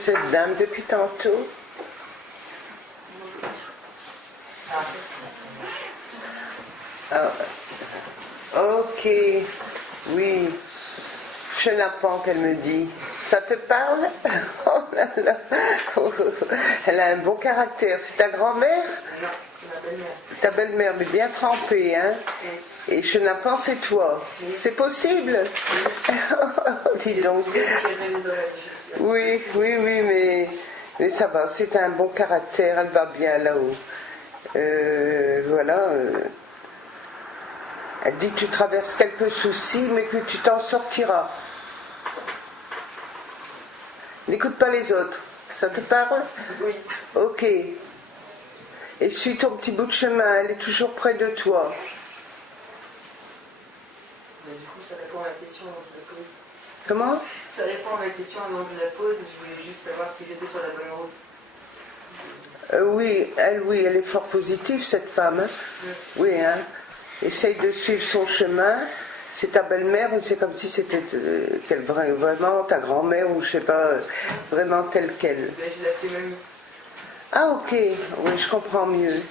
cette dame depuis tantôt? Ah, ok, oui. Chenapan qu'elle me dit. Ça te parle? Oh là là. Elle a un bon caractère. C'est ta grand-mère? Non, c'est ma belle-mère. Ta belle-mère, mais bien trempée, hein? Oui. Et Chenapan, c'est toi. Oui. C'est possible? Oui. Dis donc. Oui, oui, oui, mais ça va. C'est un bon caractère. Elle va bien là-haut. Voilà. Elle dit que tu traverses quelques soucis, mais que tu t'en sortiras. N'écoute pas les autres. Ça te parle? Oui. Ok. Et suis ton petit bout de chemin. Elle est toujours près de toi. Mais du coup, ça répond à la question avant que je la pose. Comment? Ça répond à la question avant que je la pose. Je voulais juste savoir si j'étais sur la bonne route. Oui, elle est fort positive, cette femme. Hein? Oui, hein. Essaye de suivre son chemin. C'est ta belle-mère, mais c'est comme si c'était vraiment ta grand-mère ou je sais pas, vraiment telle qu'elle. Là, je l'appelais mamie. Ah ok, oui, je comprends mieux.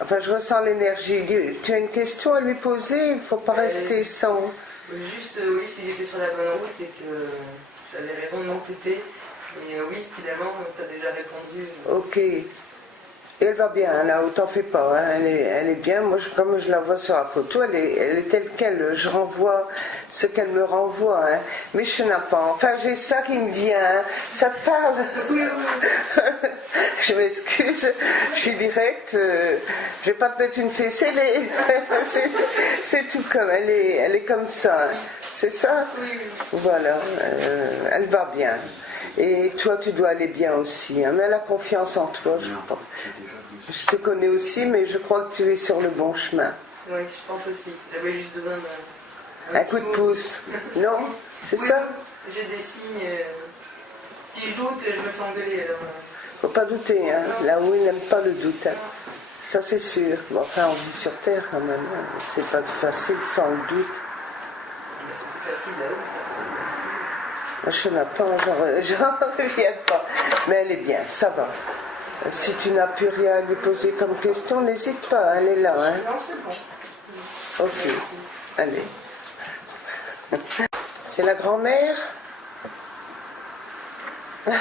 Enfin, je ressens l'énergie. Tu as une question à lui poser? Il ne faut pas rester sans. Juste, oui, si j'étais sur la bonne route et que j'avais raison de m'entêter. Et oui, finalement, tu as déjà répondu. Ok. Et elle va bien, là, t'en fais pas, hein. Elle est bien. Moi, comme je la vois sur la photo, elle est telle qu'elle. Je renvoie ce qu'elle me renvoie. Hein. Mais je n'ai pas. Enfin, j'ai ça qui me vient. Hein. Ça te parle? Oui. Je m'excuse, je suis directe. Je vais pas te mettre une fessée, mais c'est tout comme. Elle est comme ça. Hein. C'est ça? Oui. Voilà. Elle va bien. Et toi, tu dois aller bien aussi. Hein. Mais elle a confiance en toi, je crois. Je te connais aussi, mais je crois que tu es sur le bon chemin. Oui, je pense aussi. J'avais juste besoin d'un coup de pouce. Non? C'est oui, ça? J'ai des signes. Si je doute, je me fais engueuler. Alors... Faut pas douter, hein. Là où il n'aime pas le doute. Hein. Ça, c'est sûr. Bon, enfin, on vit sur Terre quand même. Hein. C'est pas facile sans le doute. C'est plus facile là-haut, c'est Moi, je n'ai pas, j'en reviens pas. Mais elle est bien, ça va. Si tu n'as plus rien à lui poser comme question, n'hésite pas, elle est là. Hein. Non, c'est bon. Ok, allez. C'est la grand-mère? Je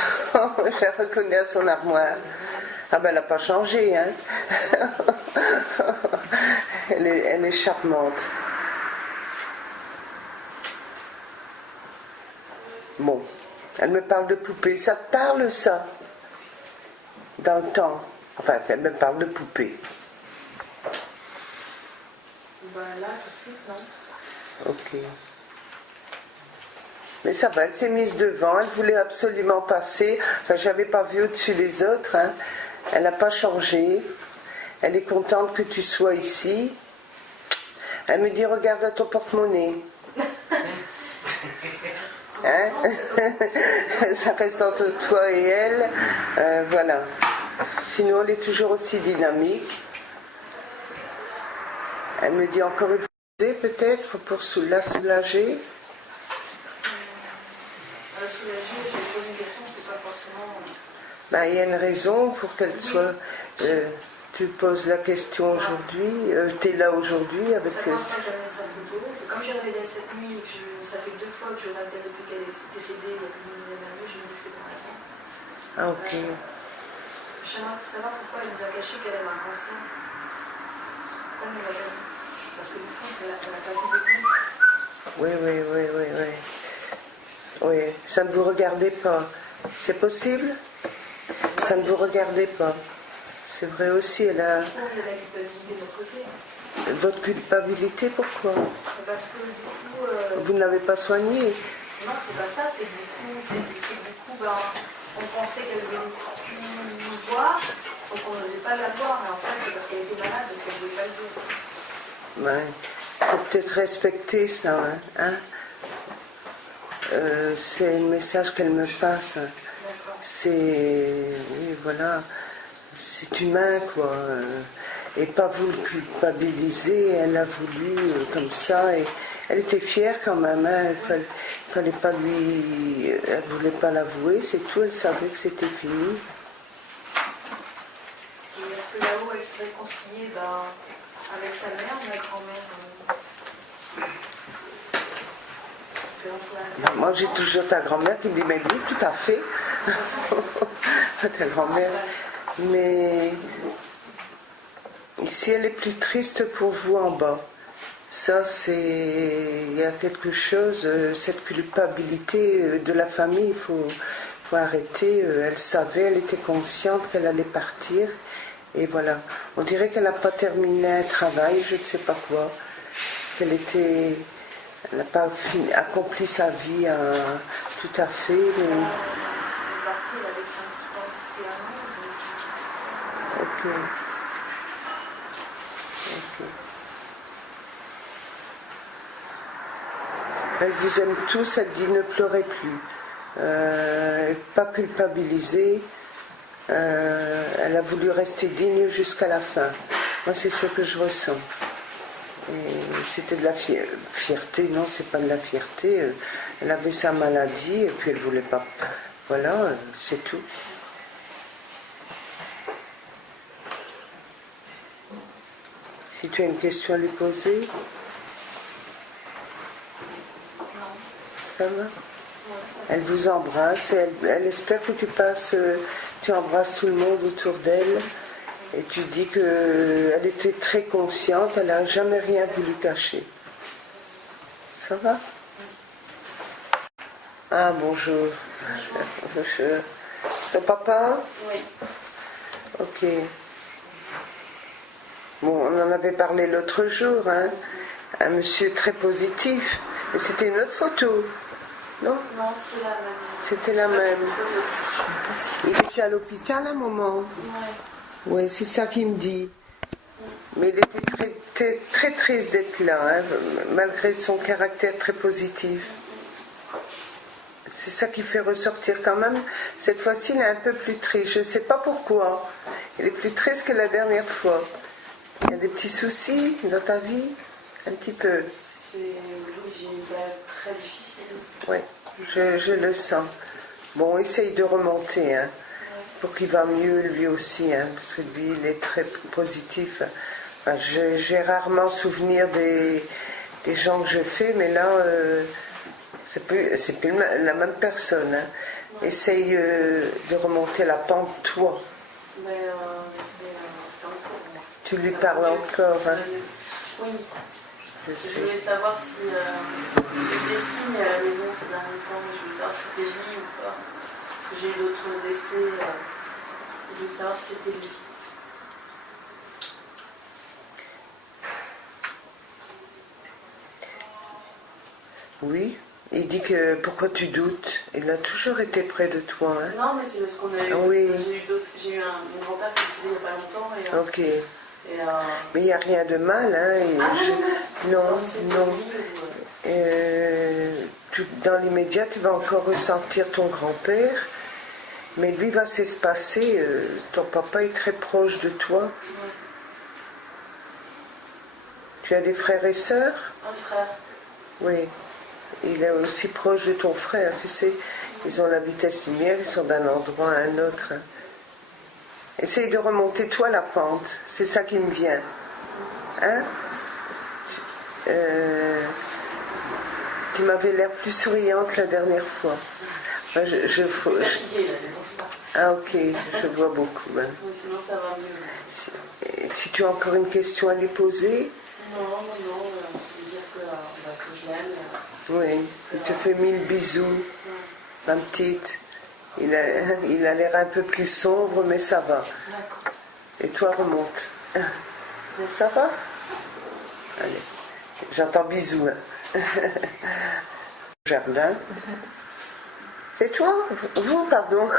la reconnais à son armoire. Ah ben elle n'a pas changé, hein. Elle est charmante. Bon, elle me parle de poupée. Ça te parle, ça? Dans le temps. Enfin, elle me parle de poupée. Ben là, tout de suite, non. Ok. Mais ça va, elle s'est mise devant, elle voulait absolument passer. Enfin, je n'avais pas vu au-dessus des autres. Hein. Elle n'a pas changé. Elle est contente que tu sois ici. Elle me dit, regarde à ton porte-monnaie. Hein? Ça reste entre toi et elle. Voilà. Sinon, elle est toujours aussi dynamique. Elle me dit encore une fois, peut-être, pour la soulager. La soulager, j'ai posé une question, c'est pas forcément... Ben, il y a une raison pour qu'elle soit... tu poses la question aujourd'hui, tu es là aujourd'hui avec... C'est pour ça que j'avais sa photo. Comme j'ai réveillé cette nuit, ça fait 2 fois que je regarde depuis qu'elle est décédée, il y a plus d'une dizaine d'années, je me dis que c'est pour raison. Ah ok. J'aimerais savoir pourquoi elle nous a caché qu'elle avait un cancer. Pourquoi elle nous l'a pas dit? Parce que du coup, elle n'a pas vu beaucoup. Oui. Oui, ça ne vous regardait pas. C'est possible? Ça ne vous regardait pas. C'est vrai aussi, elle a... Pourquoi il y a la culpabilité de notre côté? Votre culpabilité, pourquoi? Parce que du coup... Vous ne l'avez pas soignée? Non, c'est pas ça, c'est que du coup, ben, on pensait qu'elle voulait nous voir, donc on n'osait pas la voir, mais en fait, c'est parce qu'elle était malade, donc elle ne voulait pas le voir. Ouais. Faut peut-être respecter ça, hein? C'est le message qu'elle me passe. C'est... Oui, voilà. C'est humain, quoi. Et pas vous le culpabiliser. Elle a voulu comme ça. Et Elle était fière quand même, hein. Fallait pas lui... Elle voulait pas l'avouer, c'est tout, elle savait que c'était fini. Et est-ce que là-haut, elle s'est réconciliée avec sa mère ou la grand-mère Moi, j'ai toujours ta grand-mère qui me dit, mais oui, tout à fait. Ta grand-mère. Mais ici, elle est plus triste pour vous en bas. Ça, c'est... Il y a quelque chose, cette culpabilité de la famille, il faut arrêter. Elle savait, elle était consciente qu'elle allait partir. Et voilà. On dirait qu'elle n'a pas terminé un travail, je ne sais pas quoi. Qu'elle était... Elle n'a pas accompli sa vie tout à fait. Mais... Elle est partie, elle avait 51 ans. Ok. Elle vous aime tous, elle dit ne pleurez plus. Pas culpabiliser. Elle a voulu rester digne jusqu'à la fin. Moi, c'est ce que je ressens. Et c'était de la fierté, non, c'est pas de la fierté. Elle avait sa maladie et puis elle voulait pas. Voilà, c'est tout. Si tu as une question à lui poser. Ça va? Elle vous embrasse et elle espère que tu embrasses tout le monde autour d'elle et tu dis qu'elle était très consciente, elle n'a jamais rien voulu cacher. Ça va? Ah, bonjour. Bonjour. Ton papa? Oui. Ok. Bon, on en avait parlé l'autre jour, hein? Un monsieur très positif. Mais c'était une autre photo. Non, c'était la même. C'était la même. Il était à l'hôpital à un moment. Oui, c'est ça qu'il me dit. Mais il était très, très triste d'être là, hein, malgré son caractère très positif. C'est ça qui fait ressortir quand même. Cette fois-ci, il est un peu plus triste. Je ne sais pas pourquoi. Il est plus triste que la dernière fois. Il y a des petits soucis dans ta vie? Un petit peu. Oui, j'ai une période très difficile. Oui, je le sens. Bon, essaye de remonter, hein, pour qu'il va mieux lui aussi, hein, parce que lui, il est très positif. Enfin, j'ai rarement souvenir des gens que je fais, mais là, c'est plus la même personne. Hein. Ouais. Essaye de remonter la pente, toi. Mais c'est encore moi. Tu lui parles encore, hein. Oui. Je voulais savoir si il y a des signes à la maison ces derniers temps, je voulais savoir si c'était lui ou pas. Parce que j'ai eu d'autres décès, je voulais savoir si c'était lui. Oui, il dit que pourquoi tu doutes? Il a toujours été près de toi. Hein. Non, mais c'est parce qu'on a eu. Oui. J'ai eu mon grand-père qui est décédé il n'y a pas longtemps. Et, ok. Mais il n'y a rien de mal. Hein, non. Dans l'immédiat, tu vas encore ressentir ton grand-père, mais lui va s'espacer. Ton papa est très proche de toi. Ouais. Tu as des frères et sœurs? Un frère. Oui. Il est aussi proche de ton frère, tu sais. Ils ont la vitesse lumière, ils sont d'un endroit à un autre. Essaye de remonter toi la pente, c'est ça qui me vient. Hein? Tu m'avais l'air plus souriante la dernière fois. Moi, je suis fatiguée là, c'est pour ça. Ah ok, je vois beaucoup. Hein. Oui, sinon ça va mieux. Si tu as encore une question à lui poser? Non, je veux dire que je l'aime. Oui, il te fait 1000 bisous, ma petite. Il a l'air un peu plus sombre, mais ça va. D'accord. Et toi, remonte. Ça va? Allez, j'entends bisous. Hein. Jardin. C'est toi? Vous, pardon.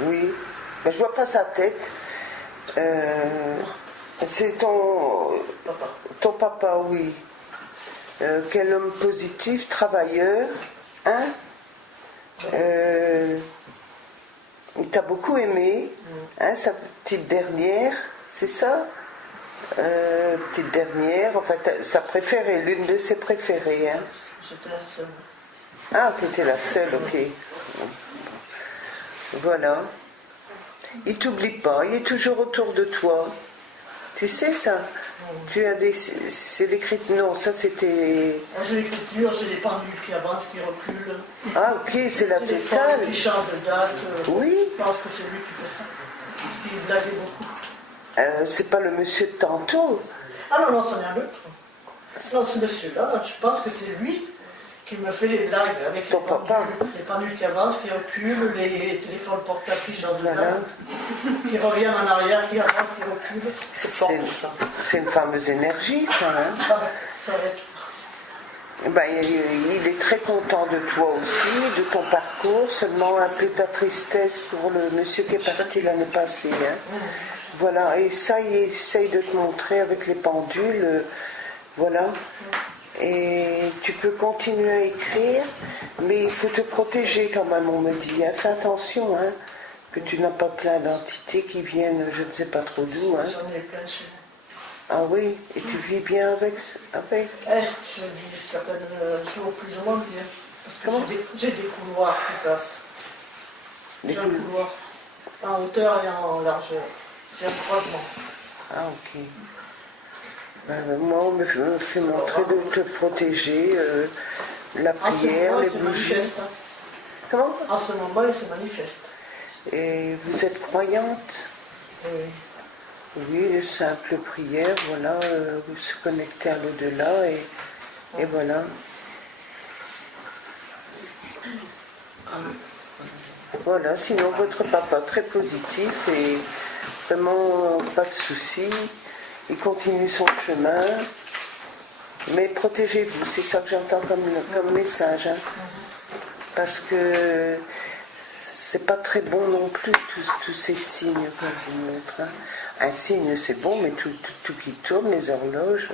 Oui, mais je vois pas sa tête. C'est ton papa, oui. Quel homme positif, travailleur, hein? Il t'a beaucoup aimé, hein, sa petite dernière, c'est ça? Petite dernière, en fait, sa préférée, l'une de ses préférées. Hein. J'étais la seule. Ah, t'étais la seule, ok. Voilà. Il t'oublie pas, il est toujours autour de toi. Tu sais ça? Tu as des... C'est l'écriture... Non, ça c'était... J'ai l'écriture, j'ai les pendules qui avancent, qui reculent. Ah, ok, c'est la totale. Qui change de date. Oui. Je pense que c'est lui qui fait ça. Parce qu'il blaguait beaucoup. C'est pas le monsieur de tantôt. Ah non, non, c'en est un autre. Non, ce monsieur-là, je pense que c'est lui qui me fait les blagues avec les pendules qui avancent, qui reculent, les téléphones portables qui changent de date, qui reviennent en arrière, qui avancent, qui reculent. C'est fort pour ça. C'est une fameuse énergie, ça. Hein. Ça va être... Ben, il est très content de toi aussi, de ton parcours, seulement un peu ta tristesse pour le monsieur qui est parti l'année passée. Hein. Voilà, et ça, il essaye de te montrer avec les pendules, voilà. Et tu peux continuer à écrire, mais il faut te protéger quand même, on me dit. Hein. Fais attention, hein, que tu n'as pas plein d'entités qui viennent, je ne sais pas trop d'où. Hein. J'en ai plein chez moi. Ah oui, et tu vis bien avec... Je vis certains jours plus ou moins bien. Parce que j'ai des couloirs qui passent. J'ai un couloir en hauteur et en largeur. J'ai un croisement. Ah ok. Moi, on me fait montrer de te protéger, la prière, les bougies. Manifeste. Comment? En ce moment, il se manifeste. Et vous êtes croyante? Oui. Oui, une simple prière, voilà, se connecter à l'au-delà et voilà. Voilà, sinon votre papa très positif et vraiment pas de soucis. Il continue son chemin, mais protégez-vous, c'est ça que j'entends comme message. Hein. Parce que c'est pas très bon non plus, tous ces signes qu'on vous montre. Hein. Un signe c'est bon, mais tout qui tourne, les horloges,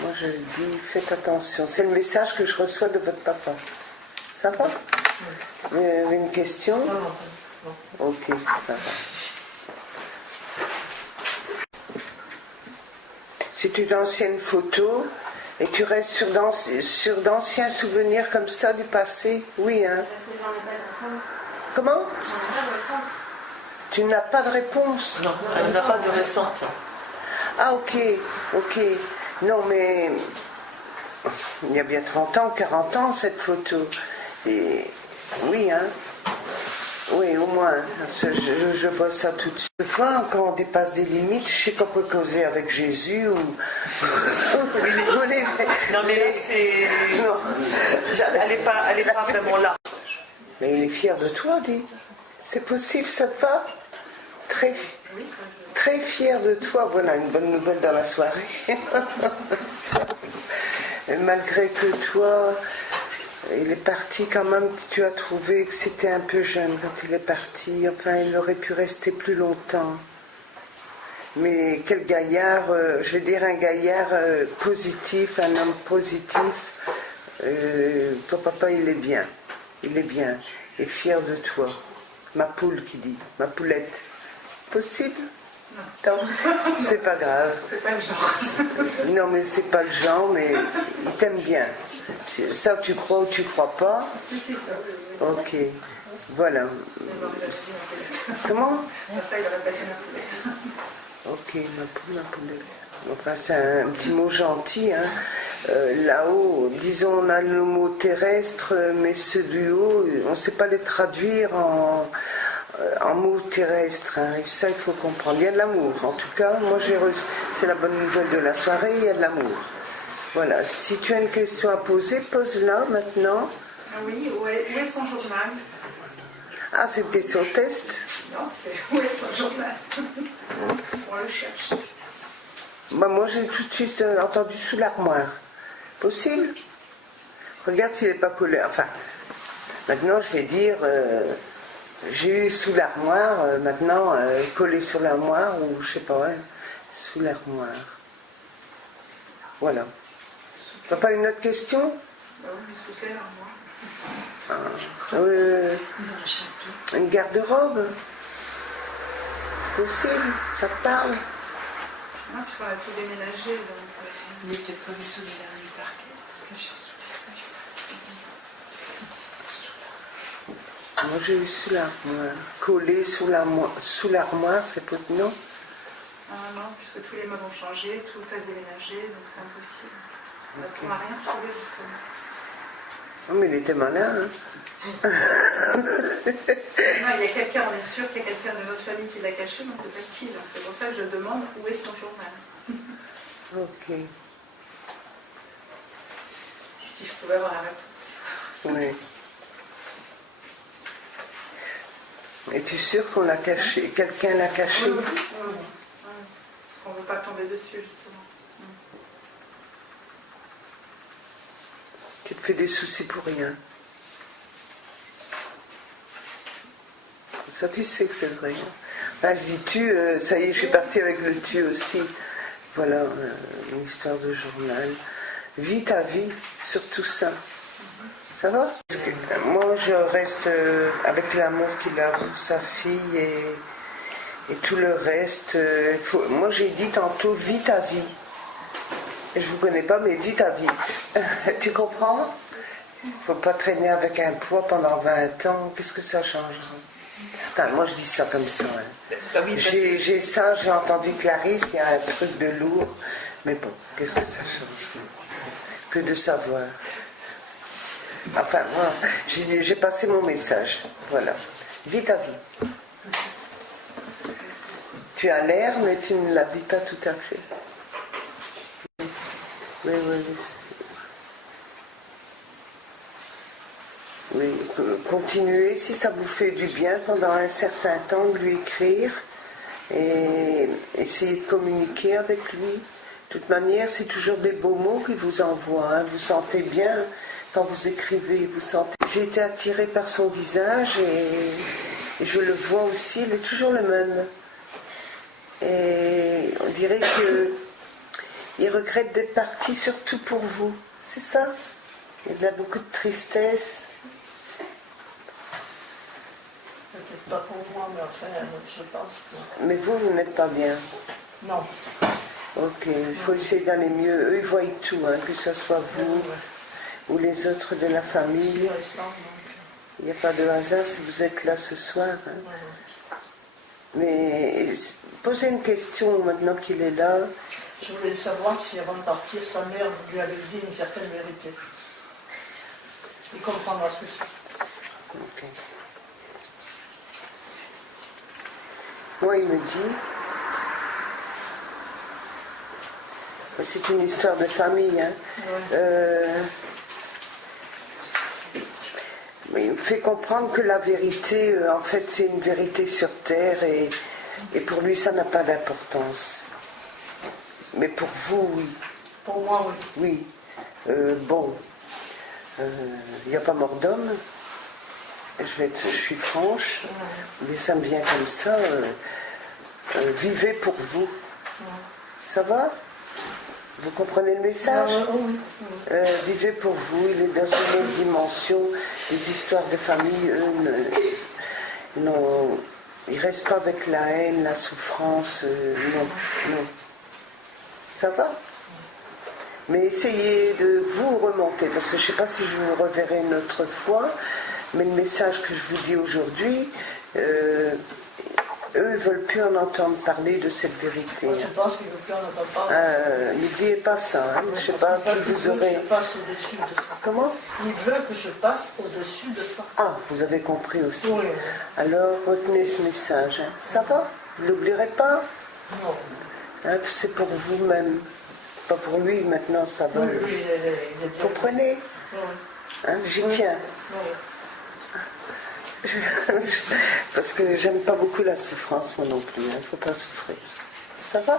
moi je dis faites attention. C'est le message que je reçois de votre papa. Ça va? Vous avez une question? Non. Ok, ça va. C'est une ancienne photo et tu restes sur d'anciens souvenirs comme ça du passé? Oui, hein? Comment? Tu n'as pas de réponse? Non, elle n'a pas de récente. Ah ok. Non mais il y a bien 30 ans, 40 ans cette photo. Et oui, hein? Oui, au moins, je vois ça tout de suite. Des fois, quand on dépasse des limites, je sais qu'on peut causer avec Jésus ou... Non mais là c'est... Non. Elle n'est pas vraiment là. Mais il est fier de toi, dis. C'est possible, ça te va? Très fier de toi. Voilà, une bonne nouvelle dans la soirée. Et malgré que toi, il est parti quand même, tu as trouvé que c'était un peu jeune quand il est parti. Enfin, il aurait pu rester plus longtemps. Mais quel gaillard, je vais dire un gaillard positif, un homme positif. Ton papa, il est bien. Il est bien. Et fier de toi. Ma poule qui dit, ma poulette. Possible? Non, c'est pas grave. C'est pas le genre. Non, mais c'est pas le genre, mais il t'aime bien. Ça, tu crois ou tu crois pas? Si, ça. Ok, voilà. Comment? Ça, il aurait pas fait ma poulette. Ok, ma poulette. Enfin, c'est un petit mot gentil, hein. Là-haut, disons, on a le mot terrestre, mais ceux du haut, on ne sait pas les traduire en mots terrestres. Hein. Et ça, il faut comprendre. Il y a de l'amour. En tout cas, moi, j'ai reçu. C'est la bonne nouvelle de la soirée, il y a de l'amour. Voilà. Si tu as une question à poser, pose-la maintenant. Ah oui, où est son journal? Ah, c'est une question test? Non, c'est où est son journal? On le cherche. Bah, moi, j'ai tout de suite entendu sous l'armoire. Possible? Regarde s'il n'est pas collé. Enfin, maintenant, je vais dire, j'ai eu sous l'armoire, maintenant, collé sur l'armoire, ou je sais pas, ouais, sous l'armoire. Voilà. T'as pas une autre question? Bah oui, sous quelle armoire? Une garde-robe? Possible? Ça te parle? Non, puisqu'on a tout déménagé. Donc, Il était prévu sous les derniers parquets. Moi j'ai eu sous l'armoire. Collé sous l'armoire, c'est pas... Non? ah non, puisque tous les meubles ont changé, tout a déménagé, donc c'est impossible. Parce qu'on n'a rien trouvé justement. Oh, mais il était malin, hein? Non, il y a quelqu'un, on est sûr qu'il y a quelqu'un de notre famille qui l'a caché, mais on ne sait pas qui. Donc c'est pour ça que je demande où est son journal. Ok. Si je pouvais avoir la réponse. Oui. Es-tu sûr qu'on l'a caché? Quelqu'un l'a caché? Oui. Parce qu'on ne veut pas tomber dessus, justement. Tu te fais des soucis pour rien. Ça, tu sais que c'est vrai. Ah, je dis tu, ça y est, je suis partie avec le tu aussi. Voilà, une histoire de journal. Vis ta vie sur tout ça. Ça va? Parce que moi, je reste avec l'amour qu'il a pour sa fille et tout le reste. Moi, j'ai dit tantôt, vis ta vie. Je ne vous connais pas, mais vis ta vie. Tu comprends? Il ne faut pas traîner avec un poids pendant 20 ans. Qu'est-ce que ça change? Enfin, moi, je dis ça comme ça. Hein. J'ai ça, j'ai entendu Clarisse, il y a un truc de lourd. Mais bon, qu'est-ce que ça change? Que de savoir. Enfin, moi, j'ai passé mon message. Voilà. Vis ta vie. Tu as l'air, mais tu ne la vis pas tout à fait. Oui. Oui, continuez si ça vous fait du bien pendant un certain temps de lui écrire et essayer de communiquer avec lui. De toute manière, c'est toujours des beaux mots qu'il vous envoie. Hein. Vous sentez bien quand vous écrivez, vous sentez. J'ai été attirée par son visage et je le vois aussi, il est toujours le même. Et on dirait qu'il regrette d'être parti surtout pour vous. C'est ça? Il a beaucoup de tristesse. Peut-être pas pour moi, mais enfin, je pense que... Mais vous n'êtes pas bien. Non. Ok, il faut essayer d'aller mieux. Eux, ils voient tout, hein, que ce soit vous ou les autres de la famille. Il n'y a pas de hasard si vous êtes là ce soir. Hein. Mais posez une question maintenant qu'il est là. Je voulais savoir si avant de partir, sa mère lui avait dit une certaine vérité. Il comprendra ce que c'est. Ok. Moi, il me dit, c'est une histoire de famille, hein. Mais il me fait comprendre que la vérité, en fait, c'est une vérité sur terre et pour lui, ça n'a pas d'importance. Mais pour vous, oui. Pour moi, oui. Oui. Bon, il n'y a pas mort d'homme. Je suis franche, mais ça me vient comme ça. Vivez pour vous. Ça va? Vous comprenez le message? Oui. Vivez pour vous. Il est dans une autre dimension. Les histoires de famille, eux, ils ne restent pas avec la haine, la souffrance. Non. Ça va? Mais essayez de vous remonter, parce que je ne sais pas si je vous reverrai une autre fois. Mais le message que je vous dis aujourd'hui, eux ne veulent plus en entendre parler de cette vérité. Moi, je pense qu'ils ne veulent plus en entendre parler. N'oubliez pas ça. Hein. Je ne sais pas qui vous aurez... Je passe au-dessus de ça. Comment? Ils veulent que je passe au-dessus de ça. Ah, vous avez compris aussi. Oui. Alors, retenez ce message. Hein. Ça va? Vous ne l'oublierez pas? Non. Hein, c'est pour vous-même. Pas pour lui, maintenant, ça va. Oui, il est bien. Vous comprenez? Oui. Hein, j'y tiens. Oui. Parce que j'aime pas beaucoup la souffrance, moi non plus. Il ne faut pas souffrir. Ça va?